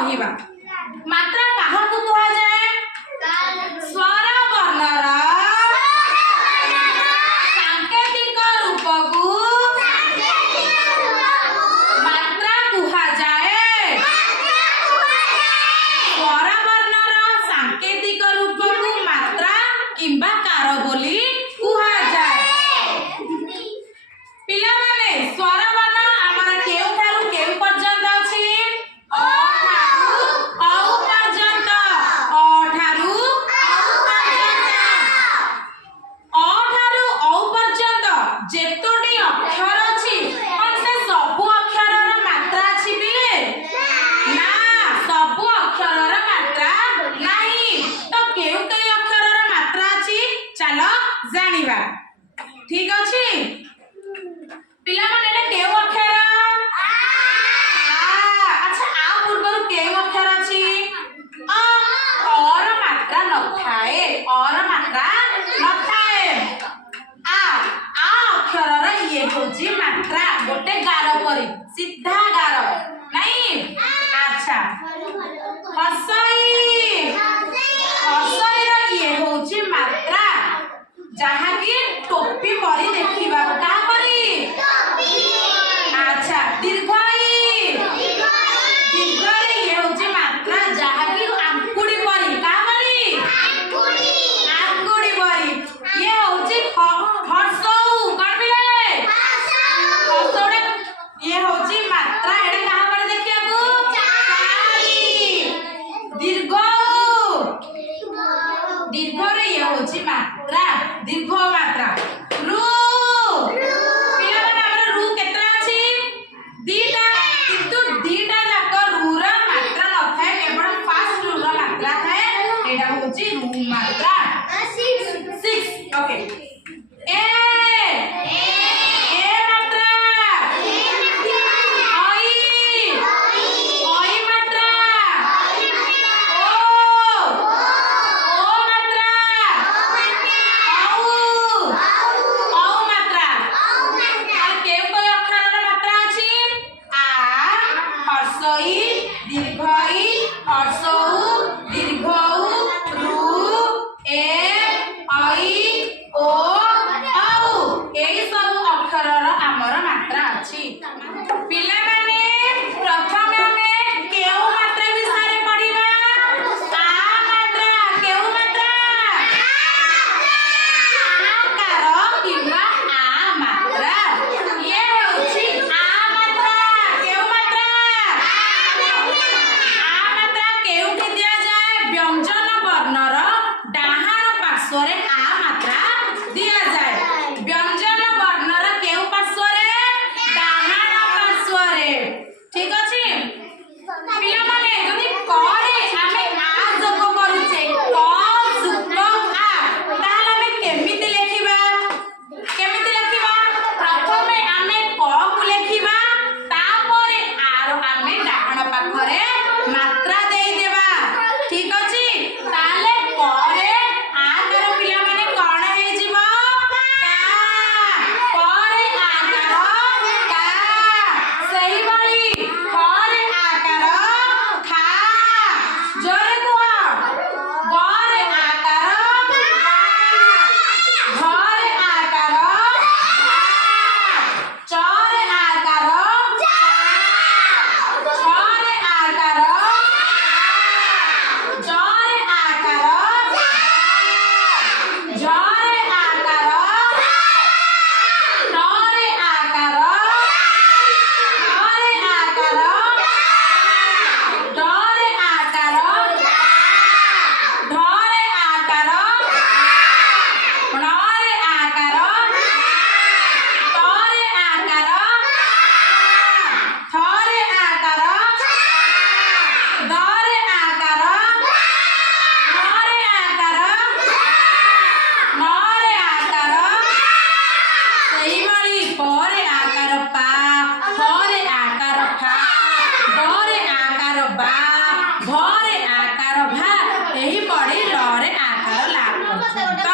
कहिबा मात्रा काहाकु कुहा जाए स्वर वर्णर सांकेतिक रूपकु मात्रा कुहा जाए स्वर वर्णर सांकेतिक रूपकु मात्रा किंबा कार बोली कुहा जाए पिला माने स्वर वर्ण हमर केउ थारु केउ पर्यंत अछि अ थारु औ पर्यंत अ थारु औ पर्यंत अ थारु औ पर्यंत जेतोडी अक्षर अछि कोन से सबु अक्षरर मात्रा अछि बिले ना सबु अक्षरर मात्रा नाही तो केउ केउ अक्षरर मात्रा अछि चलो जानिबा ठीक अछि पिला माने एटा केउ अक्षर आ अच्छा आ पूर्व केउ अक्षर अछि अ और मात्रा न थाए और मात्रा न थाए आ अक्षरर ये होची मात्रा गोटे गार परी सीधा गार नहीं अच्छा हसई हसई र ये होची मात्रा जहा की टोपी परी देखिबा का परी अच्छा दीर्घई दीर्घरे ये होची मात्रा जहा की आंकुड़ी परी का परी आंकुड़ी परी ये होची हसौ कोन बिले हसौडे ये होची मात्रा एडे कहा परी देखिया को चारी दीर्घ दीर्घरे ये होची मात्रा दीर्घ मात्रा रु पिला माने हमर रु केत्रा अछि दीटा किंतु दीटा जाक रु रा मात्रा न थाए केवल फास्ट रु रा मात्रा थाए एडा होची रु मात्रा 6 ओके ए मात्रा आई आई मात्रा ओ मात्रा औ मात्रा আর কেউ কই অক্ষরের মাত্রা আছে আ হর্ষই দীর্ঘই হর্ষৌ দীর্ঘৌ রু এ আই ও ঔ এই সব অক্ষরর আমার মাত্রা আছে পিলা মানে প্রথমে আমি কেউ মাত্রা বিষয়ে পড়িবা আ মাত্রা কেউ মাত্রা आकार किंवा आ मात्रा ये होची आ मात्रा केउ मात्रा आ मात्रा केउठी दिया जाए व्यंजन वर्णर डाहाण पार्श्वरे आ मात्रा दिया जाए व्यंजन वर्णर केउ पार्श्वरे डाहाण पार्श्वरे ठीक अछि पिला माने जदि करे आमे आ जोग करूचे क जुक्त आ ताहले आमे केमिति लेखिबा प्रथमे आमे क को लेखिबा तापरे आर आमे डाहाण पाखरे मात्रा देई देबा ठीक अछि ताले करे आकार पिला माने कोन हे जिवो का करे आकार का सही बळी करे आकार खा जोरे कुआ गरे आकार घरे आकार चरे आकार छरे आकार जरे आकार झरे आकार नरे आकार हरे आकार डरे आकार धरे आकार णरे आकार तरे आकार थरे आकार दरे आकार हरे आकार नरे आकार सही वाली परे आकार पा थरे आकार फा डरे आकार बा घरे आकार भा एही पड़ी लरे आकार ला पर्यंत